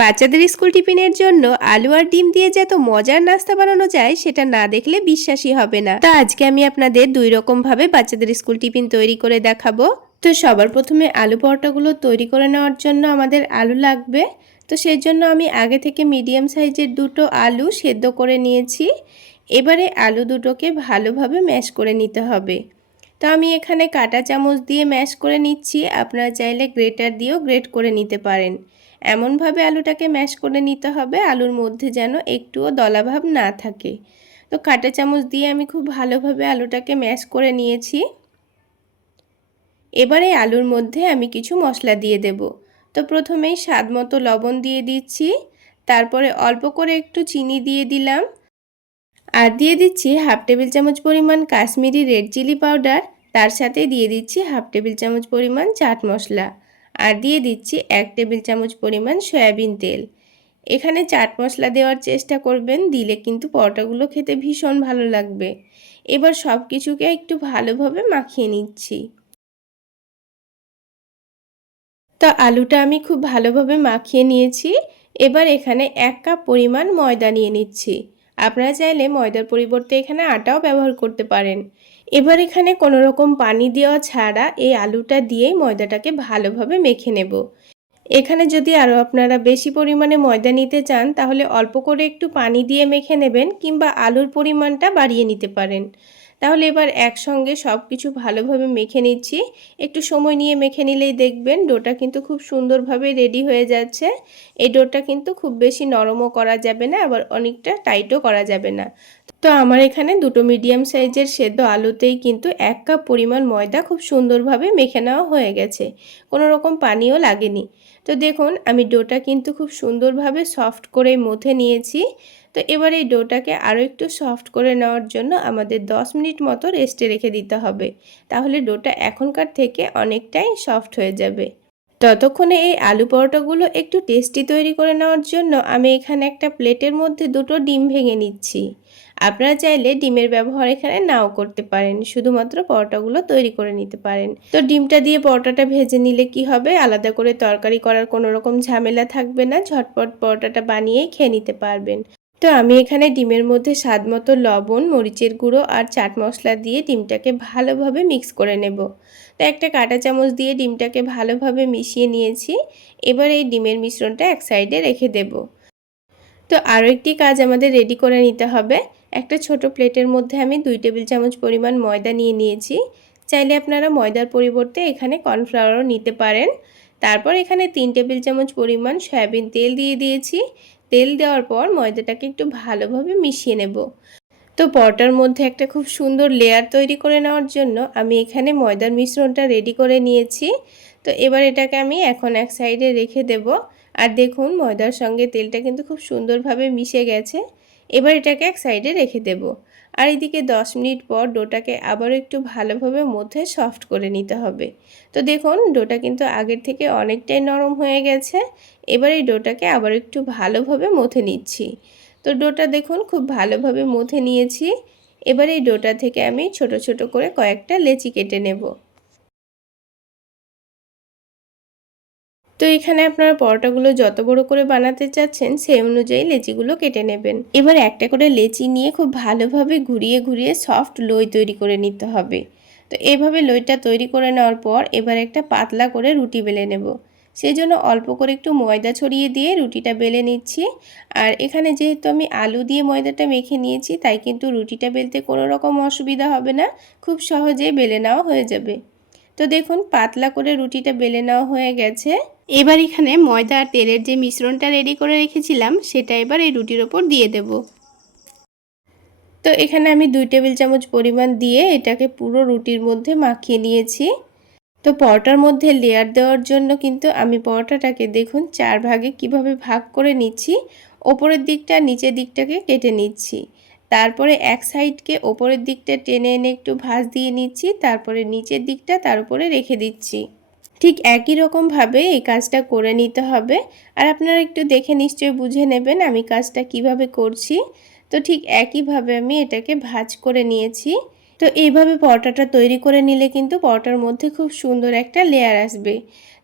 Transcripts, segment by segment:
বাচ্চাদের স্কুল টিফিনের জন্য আলু আর ডিম দিয়ে যে এত মজার নাস্তা বানানো যায় সেটা না দেখলে বিশ্বাসই হবে না। তো আজকে আমি আপনাদের দুই রকম ভাবে বাচ্চাদের স্কুল টিফিন তৈরি করে দেখাবো। তো সবার প্রথমে আলু পরোটাগুলো তৈরি করে নেওয়ার জন্য আমাদের আলু লাগবে। তো সেই জন্য আমি আগে থেকে মিডিয়াম সাইজের দুটো আলু সেদ্ধ করে নিয়েছি। এবারে আলু দুটোকে ভালোভাবে ম্যাশ করে নিতে হবে। তো আমি এখানে কাঁটা চামচ দিয়ে ম্যাশ করে নিচ্ছি, আপনারা চাইলে গ্রেটার দিয়েও গ্রেট করে নিতে পারেন। এমনভাবে আলুটাকে ম্যাশ করে নিতে হবে আলুর মধ্যে যেন একটুও দলাভাব না থাকে। তো কাঁটা চামচ দিয়ে আমি খুব ভালোভাবে আলুটাকে ম্যাশ করে নিয়েছি। এবারে আলুর মধ্যে আমি কিছু মশলা দিয়ে দেব। তো প্রথমেই স্বাদ মতো লবণ দিয়ে দিচ্ছি, তারপরে অল্প করে একটু চিনি দিয়ে দিলাম, আর দিয়ে দিচ্ছি হাফ টেবিল চামচ পরিমাণ কাশ্মীরি রেড চিলি পাউডার। তার সাথে দিয়ে দিচ্ছি হাফ টেবিল চামচ পরিমাণ চাট মশলা, আর দিয়ে দিচ্ছি 1 টেবিল চামচ পরিমাণ সয়াবিন তেল। এখানে চাট মশলা দেওয়ার চেষ্টা করবেন, দিলে কিন্তু পরোটাগুলো খেতে ভীষণ ভালো লাগবে। এবার সব কিছুকে একটু ভালোভাবে মাখিয়ে নিচ্ছি। তো আলুটা আমি খুব ভালোভাবে মাখিয়ে নিয়েছি। এবার এখানে 1 কাপ পরিমাণ ময়দা নিয়ে নিচ্ছি। আপনারা চাইলে ময়দার পরিবর্তে এখানে আটাও ব্যবহার করতে পারেন। এবার এখানে কোনো রকম পানি দেওয়া ছাড়া এই আলুটা দিয়েই ময়দাটাকে ভালোভাবে মেখে নেব। এখানে যদি আরও আপনারা বেশি পরিমাণে ময়দা নিতে চান তাহলে অল্প করে একটু পানি দিয়ে মেখে নেবেন, কিংবা আলুর পরিমাণটা বাড়িয়ে নিতে পারেন। তাহলে এবার একসঙ্গে সব কিছু ভালোভাবে মেখে নিচ্ছি। একটু সময় নিয়ে মেখে নিলেই দেখবেন ডোটা কিন্তু খুব সুন্দরভাবে রেডি হয়ে যাচ্ছে। এই ডোটা কিন্তু খুব বেশি নরমও করা যাবে না, আবার অনেকটা টাইটও করা যাবে না। তো আমার এখানে দুটো মিডিয়াম সাইজের সেদ্ধ আলুতেই কিন্তু 1 কাপ পরিমাণ ময়দা খুব সুন্দরভাবে মেখে নেওয়া হয়ে গেছে, কোনো রকম পানিও লাগেনি। তো দেখুন আমি ডোটা কিন্তু খুব সুন্দরভাবে সফট করে মথে নিয়েছি। তো এবার এই ডোটাকে আরও একটু সফট করে নেওয়ার জন্য আমাদের 10 মিনিট মতো রেস্টে রেখে দিতে হবে, তাহলে ডোটা এখনকার থেকে অনেকটাই সফট হয়ে যাবে। ততক্ষণে এই আলু পরোটাগুলো একটু টেস্টি তৈরি করে নেওয়ার জন্য আমি এখানে একটা প্লেটের মধ্যে দুটো ডিম ভেঙে নিচ্ছি। আপনারা চাইলে ডিমের ব্যবহার এখানে নাও করতে পারেন, শুধুমাত্র পরোটাগুলো তৈরি করে নিতে পারেন। তো ডিমটা দিয়ে পরোটাটা ভেজে নিলে কি হবে, আলাদা করে তরকারি করার কোনো রকম ঝামেলা থাকবে না, ঝটপট পরোটাটা বানিয়েই খেয়ে নিতে পারবেন। তো আমি এখানে ডিমের মধ্যে স্বাদ মতো লবণ, মরিচের গুঁড়ো আর চাট মশলা দিয়ে ডিমটাকে ভালোভাবে মিক্স করে নেব। তো একটা কাঁটা চামচ দিয়ে ডিমটাকে ভালোভাবে মিশিয়ে নিয়েছি। এবার এই ডিমের মিশ্রণটা এক সাইডে রেখে দেব। তো আরও একটি কাজ আমাদের রেডি করে নিতে হবে। একটা ছোট প্লেটের মধ্যে আমি 2 টেবিল চামচ পরিমাণ ময়দা নিয়ে নিয়েছি। চাইলে আপনারা ময়দার পরিবর্তে এখানে কর্নফ্লাওয়ারও নিতে পারেন। তারপর এখানে 3 টেবিল চামচ পরিমাণ সয়াবিন তেল দিয়ে দিয়েছি। তেল দেওয়ার পর ময়দাটাকে একটু ভালোভাবে মিশিয়ে নেব। তো পরোটার মধ্যে একটা খুব সুন্দর লেয়ার তৈরি করে নেওয়ার জন্য আমি এখানে ময়দার মিশ্রণটা রেডি করে নিয়েছি। তো এবার এটাকে আমি এখন এক সাইডে রেখে দেব। আর দেখুন ময়দার সঙ্গে তেলটা কিন্তু খুব সুন্দরভাবে মিশে গেছে। এবার এটাকে এক সাইডে রেখে দেব। আর এদিকে 10 মিনিট পর ডোটাকে আবারও একটু ভালোভাবে মধ্যে সফট করে নিতে হবে। তো দেখুন ডোটা কিন্তু আগের থেকে অনেকটাই নরম হয়ে গেছে। এবার এই ডোটাকে আবার একটু ভালোভাবে মথে নিচ্ছি। তো ডোটা দেখুন খুব ভালোভাবে মথে নিয়েছি। এবার এই ডোটা থেকে আমি ছোট ছোট করে কয়েকটা লেচি কেটে নেব। তো এখানে আপনারা পরোটাগুলো যত বড় করে বানাতে চাচ্ছেন সেই অনুযায়ী লেচিগুলো কেটে নেবেন। এবার একটা করে লেচি নিয়ে খুব ভালোভাবে ঘুরিয়ে ঘুরিয়ে সফট লই তৈরি করে নিতে হবে। তো এইভাবে লইটা তৈরি করে নেওয়ার পর এবার একটা পাতলা করে রুটি বেলে নেব। সেই জন্য অল্প করে একটু ময়দা ছড়িয়ে দিয়ে রুটিটা বেলে নিচ্ছি। আর এখানে যেহেতু আমি আলু দিয়ে ময়দাটা মেখে নিয়েছি, তাই কিন্তু রুটিটা বেলতে কোনো রকম অসুবিধা হবে না, খুব সহজেই বেলে নেওয়া হয়ে যাবে। তো দেখুন পাতলা করে রুটিটা বেলে নেওয়া হয়ে গেছে। এবার এখানে ময়দা আর তেলের যে মিশ্রণটা রেডি করে রেখেছিলাম সেটা এবার এই রুটির ওপর দিয়ে দেব। তো এখানে আমি 2 টেবিল চামচ পরিমাণ দিয়ে এটাকে পুরো রুটির মধ্যে মাখিয়ে নিয়েছি। তো পরোটার মধ্যে লেয়ার দেওয়ার জন্য কিন্তু আমি পরোটাটাকে দেখুন 4 ভাগে কিভাবে ভাগ করে নিচ্ছি। ওপরের দিকটা নিচের দিকটাকে কেটে নিচ্ছি। তারপরে এক সাইডকে ওপরের দিকটা টেনে এনে একটু ভাঁজ দিয়ে নিচ্ছি, তারপরে নিচের দিকটা তার উপরে রেখে দিচ্ছি। ঠিক একই রকমভাবে এই কাজটা করে নিতে হবে। আর আপনারা একটু দেখে নিশ্চয়ই বুঝে নেবেন আমি কাজটা কিভাবে করছি। তো ঠিক একইভাবে আমি এটাকে ভাঁজ করে নিয়েছি। তো এইভাবে পরোটাটা তৈরি করে নিলে কিন্তু পরোটার মধ্যে খুব সুন্দর একটা লেয়ার আসবে।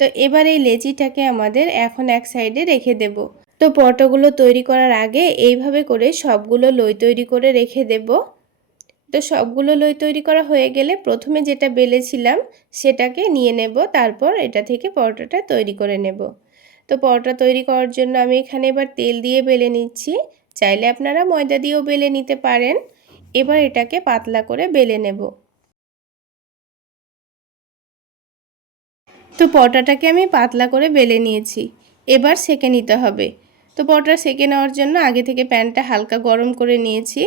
তো এবার এই লেচিটাকে আমাদের এখন এক সাইডে রেখে দেব। তো পরোটাগুলো তৈরি করার আগে এইভাবে করে সবগুলো লই তৈরি করে রেখে দেব। তো সবগুলো লই তৈরি করা হয়ে গেলে প্রথমে যেটা বেলেছিলাম সেটাকে নিয়ে নেব, তারপর এটা থেকে পরোটাটা তৈরি করে নেব। তো পরোটা তৈরি করার জন্য আমি এখানে এবার তেল দিয়ে বেলে নিচ্ছি। চাইলে আপনারা ময়দা দিয়েও বেলে নিতে পারেন। এবার এটাকে পাতলা করে বেলে নেব। তো পরোটাটাকে আমি পাতলা করে বেলে নিয়েছি। এবার সেঁকে নিতে হবে। তো পরোটা সেঁকে নেওয়ার জন্য আগে থেকে প্যানটা হালকা গরম করে নিয়েছি।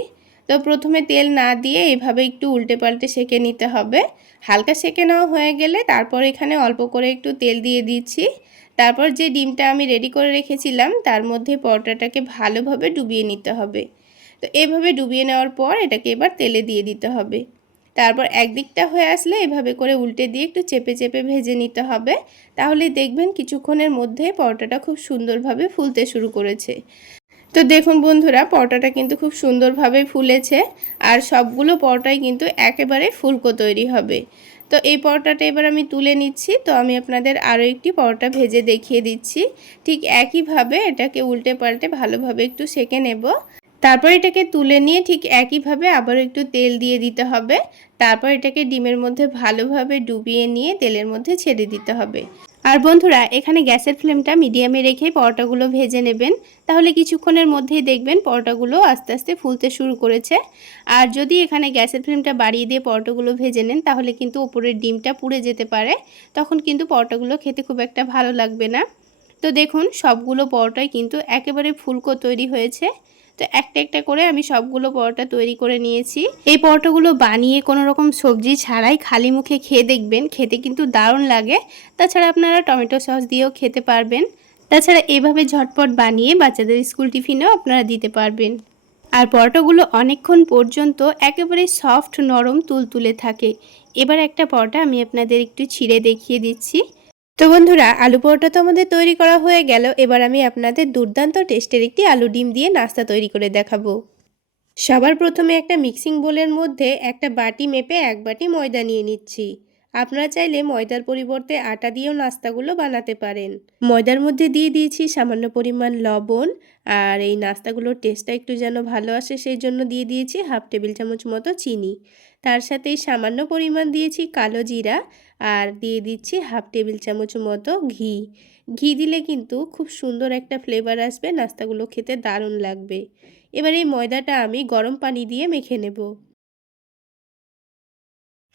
তো প্রথমে তেল না দিয়ে এভাবে একটু উল্টে পাল্টে সেঁকে নিতে হবে। হালকা সেঁকে নেওয়া হয়ে গেলে তারপর এখানে অল্প করে একটু তেল দিয়ে দিচ্ছি। তারপর যে ডিমটা আমি রেডি করে রেখেছিলাম তার মধ্যে পরোটাটাকে ভালোভাবে ডুবিয়ে নিতে হবে। তো এভাবে ডুবিয়ে নেওয়ার পর এটাকে এবার তেলে দিয়ে দিতে হবে। তারপর একদিকটা হয়ে আসলে এভাবে করে উল্টে দিয়ে একটু চেপে চেপে ভেজে নিতে হবে। তাহলে দেখবেন কিছুক্ষণের মধ্যে পরোটাটা খুব সুন্দরভাবে ফুলতে শুরু করেছে। তো দেখুন বন্ধুরা, পরোটাটা কিন্তু খুব সুন্দরভাবে ফুলেছে আর সবগুলো পরোটাই কিন্তু একেবারে ফুলকো তৈরি হবে। তো এই পরোটাটা এবার আমি তুলে নিচ্ছি। তো আমি আপনাদের আরও একটি পরোটা ভেজে দেখিয়ে দিচ্ছি। ঠিক একইভাবে এটাকে উল্টে পাল্টে ভালোভাবে একটু সেঁকে নেব। তারপর এটাকে তুলে নিয়ে ঠিক একইভাবে আবারও একটু তেল দিয়ে দিতে হবে। তারপর এটাকে ডিমের মধ্যে ভালোভাবে ডুবিয়ে নিয়ে তেলের মধ্যে ছেড়ে দিতে হবে। আর বন্ধুরা, এখানে গ্যাসের ফ্লেমটা মিডিয়ামে রেখে পরোটাগুলো ভেজে নেবেন। তাহলে কিছুক্ষণের মধ্যেই দেখবেন পরোটাগুলো আস্তে আস্তে ফুলতে শুরু করেছে। আর যদি এখানে গ্যাসের ফ্লেমটা বাড়িয়ে দিয়ে পরোটাগুলো ভেজে নেন তাহলে কিন্তু ওপরের ডিমটা পুড়ে যেতে পারে। তখন কিন্তু পরোটাগুলো খেতে খুব একটা ভালো লাগবে না। তো দেখুন সবগুলো পরোটাই কিন্তু একেবারে ফুলকো তৈরি হয়েছে। তো একটা একটা করে আমি সবগুলো পরোটা তৈরি করে নিয়েছি। এই পরোটাগুলো বানিয়ে কোনো রকম সবজি ছাড়াই খালি মুখে খেয়ে দেখবেন, খেতে কিন্তু দারুণ লাগে। তাছাড়া আপনারা টমেটো সস দিয়েও খেতে পারবেন। তাছাড়া এভাবে ঝটপট বানিয়ে বাচ্চাদের স্কুল টিফিনেও আপনারা দিতে পারবেন। আর পরোটাগুলো অনেকক্ষণ পর্যন্ত একেবারে সফট নরম তুলতুলে থাকে। এবার একটা পরোটা আমি আপনাদের একটু ছিঁড়ে দেখিয়ে দিচ্ছি। তো বন্ধুরা, আলু পরোটা তো আমাদের তৈরি করা হয়ে গেল। এবার আমি আপনাদের দুর্দান্ত টেস্টের একটি আলু ডিম দিয়ে নাস্তা তৈরি করে দেখাবো। সবার প্রথমে একটা মিক্সিং বোলের মধ্যে একটা বাটি মেপে 1 বাটি ময়দা নিয়ে নিচ্ছি। আপনারা চাইলে ময়দার পরিবর্তে আটা দিয়েও নাস্তাগুলো বানাতে পারেন। ময়দার মধ্যে দিয়ে দিয়েছি সামান্য পরিমাণ লবণ। আর এই নাস্তাগুলোর টেস্টটা একটু যেন ভালো আসে সেই জন্য দিয়ে দিয়েছি 1/2 টেবিল চামচ মতো চিনি। তার সাথেই সামান্য পরিমাণ দিয়েছি কালো জিরা। আর দিয়ে দিচ্ছি 1/2 টেবিল চামচ মতো ঘি। ঘি দিলে কিন্তু খুব সুন্দর একটা ফ্লেভার আসবে, নাস্তাগুলো খেতে দারুণ লাগবে। এবার এই ময়দাটা আমি গরম পানি দিয়ে মেখে নেব।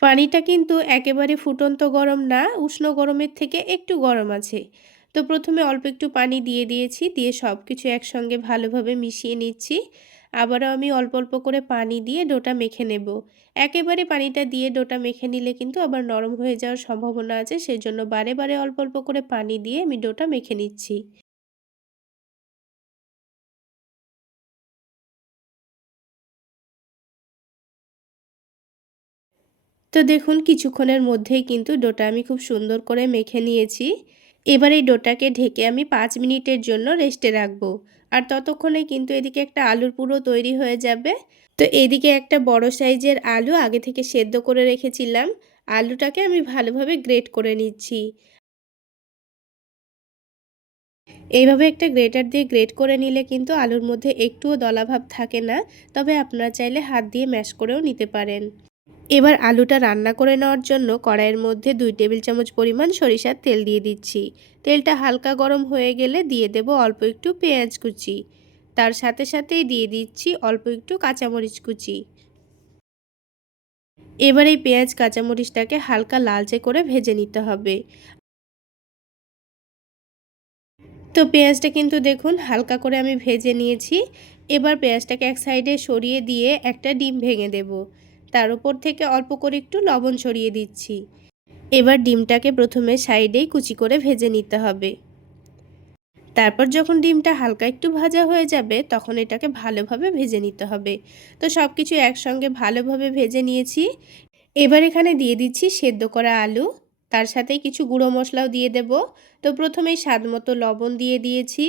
পানিটা কিন্তু একেবারে ফুটন্ত গরম না, উষ্ণ গরমের থেকে একটু গরম আছে। তো প্রথমে অল্প একটু পানি দিয়ে দিয়েছি, দিয়ে সব কিছু একসঙ্গে ভালোভাবে মিশিয়ে নিচ্ছি। আবারও আমি অল্প অল্প করে পানি দিয়ে ডোটা মেখে নেব। একেবারে পানিটা দিয়ে ডোটা মেখে নিলে কিন্তু আবার নরম হয়ে যাওয়ার সম্ভাবনা আছে, সেজন্য বারে বারে অল্প অল্প করে পানি দিয়ে আমি ডোটা মেখে নিচ্ছি। তো দেখুন কিছুক্ষণের মধ্যেই কিন্তু ডোটা আমি খুব সুন্দর করে মেখে নিয়েছি। এবার এই ডোটাকে ঢেকে আমি 5 মিনিটের জন্য রেস্টে রাখবো। আর ততক্ষণে কিন্তু এদিকে একটা আলুর পুরো তৈরি হয়ে যাবে। তো এদিকে একটা বড় সাইজের আলু আগে থেকে সেদ্ধ করে রেখেছিলাম। আলুটাকে আমি ভালোভাবে গ্রেট করে নিচ্ছি। এইভাবে একটা গ্রেটার দিয়ে গ্রেট করে নিলে কিন্তু আলুর মধ্যে একটুও দলাভাব থাকে না। তবে আপনারা চাইলে হাত দিয়ে ম্যাশ করেও নিতে পারেন। এবার আলুটা রান্না করে নেওয়ার জন্য কড়াইয়ের মধ্যে 2 টেবিল চামচ পরিমাণ সরিষার তেল দিয়ে দিচ্ছি। তেলটা হালকা গরম হয়ে গেলে দিয়ে দেব অল্প একটু পেঁয়াজ কুচি। তার সাথে সাথেই দিয়ে দিচ্ছি অল্প একটু কাঁচামরিচ কুচি। এবার এই পেঁয়াজ কাঁচামরিচটাকে হালকা লালচে করে ভেজে নিতে হবে। তো পেঁয়াজটা কিন্তু দেখুন হালকা করে আমি ভেজে নিয়েছি। এবার পেঁয়াজটাকে এক সাইডে সরিয়ে দিয়ে একটা ডিম ভেঙে দেব। তার উপর থেকে অল্প করে একটু লবণ ছড়িয়ে দিচ্ছি। এবার ডিমটাকে প্রথমে সাইডেই কুচি করে ভেজে নিতে হবে। তারপর যখন ডিমটা হালকা একটু ভাজা হয়ে যাবে তখন এটাকে ভালোভাবে ভেজে নিতে হবে। তো সব কিছু একসঙ্গে ভালোভাবে ভেজে নিয়েছি। এবার এখানে দিয়ে দিচ্ছি সেদ্ধ করা আলু। তার সাথে কিছু গুঁড়ো মশলাও দিয়ে দেব। তো প্রথমেই স্বাদ মতো লবণ দিয়ে দিয়েছি।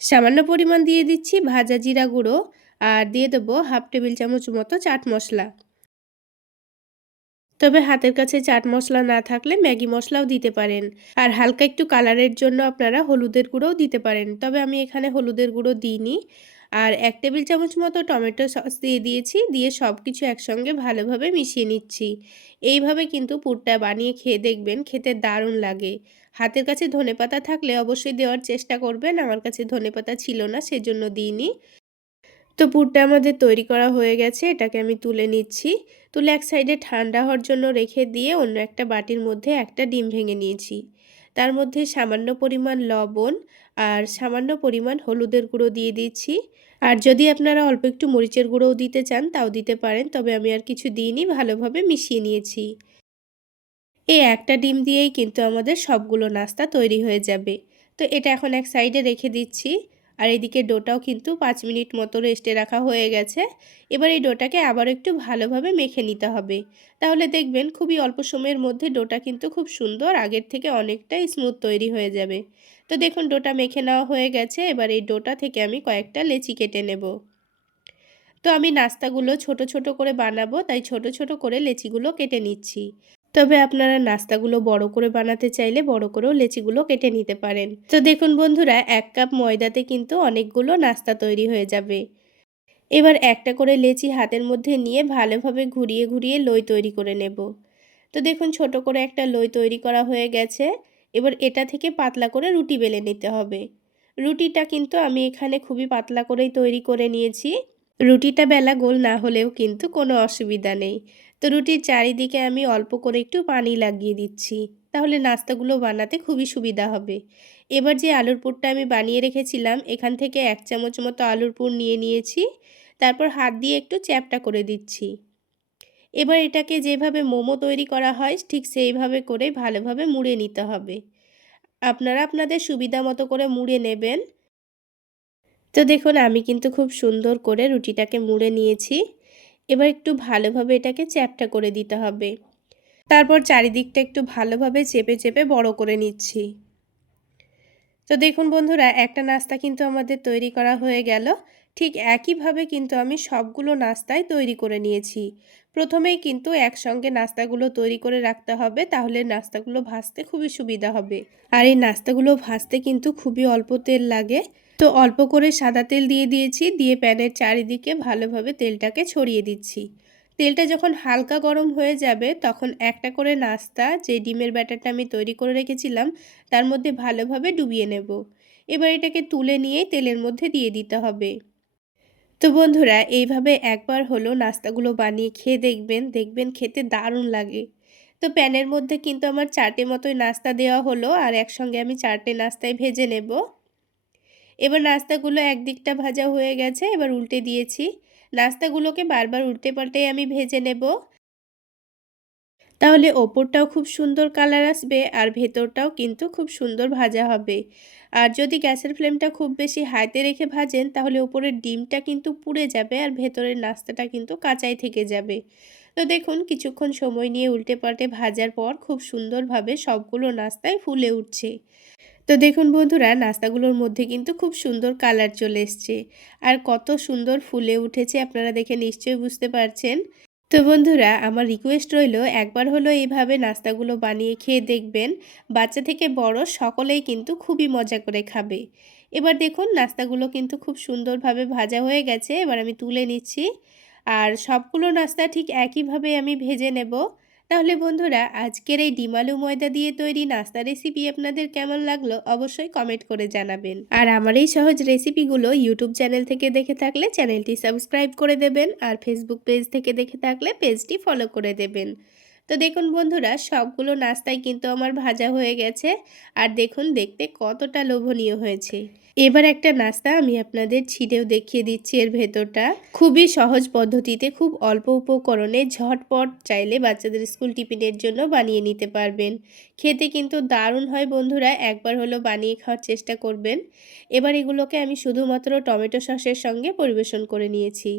সামান্য পরিমাণ দিয়ে দিচ্ছি ভাজা জিরা গুঁড়ো। আর দিয়ে দেবো 1/2 টেবিল চামচ মতো চাট মশলা। তবে হাতের কাছে চাট মশলা না থাকলে ম্যাগি মশলাও দিতে পারেন। আর হালকা একটু কালারের জন্য আপনারা হলুদের গুঁড়োও দিতে পারেন, তবে আমি এখানে হলুদের গুঁড়ো দিইনি। আর 1 টেবিল চামচ মতো টমেটো সস দিয়ে দিয়েছি, দিয়ে সব কিছু একসঙ্গে ভালোভাবে মিশিয়ে নিচ্ছি। এইভাবে কিন্তু পুরটা বানিয়ে খেয়ে দেখবেন, খেতে দারুণ লাগে। হাতের কাছে ধনেপাতা থাকলে অবশ্যই দেওয়ার চেষ্টা করবেন, আমার কাছে ধনেপাতা ছিল না সেজন্য দিইনি। তো পুরটা আমাদের তৈরি করা হয়ে গেছে, এটাকে আমি তুলে নিচ্ছি। তুলে এক সাইডে ঠান্ডা হওয়ার জন্য রেখে দিয়ে অন্য একটা বাটির মধ্যে একটা ডিম ভেঙে নিয়েছি। তার মধ্যে সামান্য পরিমাণ লবণ আর সামান্য পরিমাণ হলুদের গুঁড়ো দিয়ে দিচ্ছি। আর যদি আপনারা অল্প একটু মরিচের গুঁড়োও দিতে চান তাও দিতে পারেন, তবে আমি আর কিছু দিইনি, ভালোভাবে মিশিয়ে নিয়েছি। এই একটা ডিম দিয়েই কিন্তু আমাদের সবগুলো নাস্তা তৈরি হয়ে যাবে। তো এটা এখন এক সাইডে রেখে দিচ্ছি। আর এদিকে ডোটাও কিন্তু 5 মিনিট মতো রেস্টে রাখা হয়ে গেছে। এবার এই ডোটাকে আবার একটু ভালোভাবে মেখে নিতে হবে। তাহলে দেখবেন খুবই অল্প সময়ের মধ্যে ডোটা কিন্তু খুব সুন্দর আগের থেকে অনেকটাই স্মুথ তৈরি হয়ে যাবে। তো দেখুন ডোটা মেখে নেওয়া হয়ে গেছে। এবার এই ডোটা থেকে আমি কয়েকটা লেচি কেটে নেব। তো আমি নাস্তাগুলো ছোট ছোট করে বানাবো, তাই ছোট ছোট করে লেচিগুলো কেটে নিচ্ছি। তবে আপনারা নাস্তাগুলো বড় করে বানাতে চাইলে বড় করেও লেচিগুলো কেটে নিতে পারেন। তো দেখুন বন্ধুরা, 1 কাপ ময়দাতে কিন্তু অনেকগুলো নাস্তা তৈরি হয়ে যাবে। এবার একটা করে লেচি হাতের মধ্যে নিয়ে ভালোভাবে ঘুরিয়ে ঘুরিয়ে লই তৈরি করে নেব। তো দেখুন ছোট করে একটা লই তৈরি করা হয়ে গেছে। এবার এটা থেকে পাতলা করে রুটি বেলে নিতে হবে। রুটিটা কিন্তু আমি এখানে খুবই পাতলা করেই তৈরি করে নিয়েছি। রুটিটা বেলা গোল না হলেও কিন্তু কোনো অসুবিধা নেই। তো রুটির চারিদিকে আমি অল্প করে একটু পানি লাগিয়ে দিচ্ছি, তাহলে নাস্তাগুলো বানাতে খুবই সুবিধা হবে। এবার যে আলুর পুরটা আমি বানিয়ে রেখেছিলাম, এখান থেকে 1 চামচ মতো আলুর পুর নিয়ে নিয়েছি। তারপর হাত দিয়ে একটু চ্যাপ্টা করে দিচ্ছি। এবার এটাকে যেভাবে মোমো তৈরি করা হয় ঠিক সেইভাবে করে ভালোভাবে মুড়ে নিতে হবে। আপনারা আপনাদের সুবিধা মতো করে মুড়ে নেবেন। তো দেখুন আমি কিন্তু খুব সুন্দর করে রুটিটাকে মুড়ে নিয়েছি। এবার একটু ভালোভাবে এটাকে চ্যাপ্টা করে দিতে হবে। তারপর চারিদিকটা একটু ভালোভাবে চেপে চেপে বড় করে নিচ্ছি। তো দেখুন বন্ধুরা, একটা নাস্তা কিন্তু আমাদের তৈরি করা হয়ে গেল। ঠিক একইভাবে কিন্তু আমি সবগুলো নাস্তাই তৈরি করে নিয়েছি। প্রথমেই কিন্তু একসঙ্গে নাস্তাগুলো তৈরি করে রাখতে হবে, তাহলে নাস্তাগুলো ভাজতে খুবই সুবিধা হবে। আর এই নাস্তাগুলো ভাজতে কিন্তু খুবই অল্প তেল লাগে। তো অল্প করে সাদা তেল দিয়ে দিয়েছি, দিয়ে প্যানের চারিদিকে ভালোভাবে তেলটাকে ছড়িয়ে দিচ্ছি। তেলটা যখন হালকা গরম হয়ে যাবে তখন একটা করে নাস্তা, যে ডিমের ব্যাটারটা আমি তৈরি করে রেখেছিলাম, তার মধ্যে ভালোভাবে ডুবিয়ে নেব। এবার এটাকে তুলে নিয়ে তেলের মধ্যে দিয়ে দিতে হবে। তো বন্ধুরা, এইভাবে একবার হলো নাস্তাগুলো বানিয়ে খেয়ে দেখবেন, দেখবেন খেতে দারুণ লাগে। তো প্যানের মধ্যে কিন্তু আমার 4টে মতোই নাস্তা দেওয়া হলো, আর একসঙ্গে আমি 4টে নাস্তায় ভেজে নেব। এবার নাস্তাগুলো একদিকটা ভাজা হয়ে গেছে, এবার উল্টে দিয়েছি। নাস্তাগুলোকে বারবার উল্টে পাল্টে আমি ভেজে নেব, তাহলে ওপরটাও খুব সুন্দর কালার আসবে আর ভেতরটাও কিন্তু খুব সুন্দর ভাজা হবে। আর যদি গ্যাসের ফ্লেমটা খুব বেশি হাইতে রেখে ভাজেন তাহলে ওপরের ডিমটা কিন্তু পুড়ে যাবে আর ভেতরের নাস্তাটা কিন্তু কাঁচাই থেকে যাবে। তো দেখুন কিছুক্ষণ সময় নিয়ে উল্টে পাল্টে ভাজার পর খুব সুন্দরভাবে সবগুলো নাস্তায় ফুলে উঠছে। তো দেখুন বন্ধুরা, নাস্তাগুলোর মধ্যে কিন্তু খুব সুন্দর কালার চলে এসছে আর কত সুন্দর ফুলে উঠেছে আপনারা দেখে নিশ্চয়ই বুঝতে পারছেন। তো বন্ধুরা, আমার রিকোয়েস্ট রইল একবার হলো এইভাবে নাস্তাগুলো বানিয়ে খেয়ে দেখবেন। বাচ্চা থেকে বড় সকলেই কিন্তু খুবই মজা করে খাবে। এবার দেখুন নাস্তাগুলো কিন্তু খুব সুন্দরভাবে ভাজা হয়ে গেছে, এবার আমি তুলে নিচ্ছি। আর সবগুলো নাস্তা ঠিক একইভাবে আমি ভেজে নেব। তাহলে বন্ধুরা, আজকের এই ডিম আলু ময়দা দিয়ে তৈরি নাস্তা রেসিপি আপনাদের কেমন লাগলো অবশ্যই কমেন্ট করে জানাবেন। আর আমার এই সহজ রেসিপিগুলো ইউটিউব চ্যানেল থেকে দেখে থাকলে চ্যানেলটি সাবস্ক্রাইব করে দেবেন, আর ফেসবুক পেজ থেকে দেখে থাকলে পেজটি ফলো করে দেবেন। তো দেখুন বন্ধুরা, সবগুলো নাস্তাই কিন্তু আমার ভাজা হয়ে গেছে আর দেখুন দেখতে কতটা লোভনীয় হয়েছে। এবার একটা নাস্তা আমি আপনাদের ছিঁড়েও দেখিয়ে দিচ্ছি। এর ভেতরটা খুবই সহজ পদ্ধতিতে খুব অল্প উপকরণে ঝটপট চাইলে বাচ্চাদের স্কুল টিফিনের জন্য বানিয়ে নিতে পারবেন। খেতে কিন্তু দারুণ হয় বন্ধুরা, একবার হলো বানিয়ে খাওয়ার চেষ্টা করবেন। এবার এগুলোকে আমি শুধুমাত্র টমেটো সসের সঙ্গে পরিবেশন করে নিয়েছি।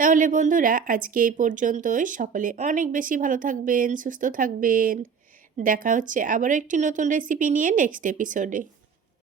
তাহলে বন্ধুরা, আজকে এই পর্যন্তই। সকলে অনেক বেশি ভালো থাকবেন, সুস্থ থাকবেন। দেখা হচ্ছে আবারও একটি নতুন রেসিপি নিয়ে নেক্সট এপিসোডে।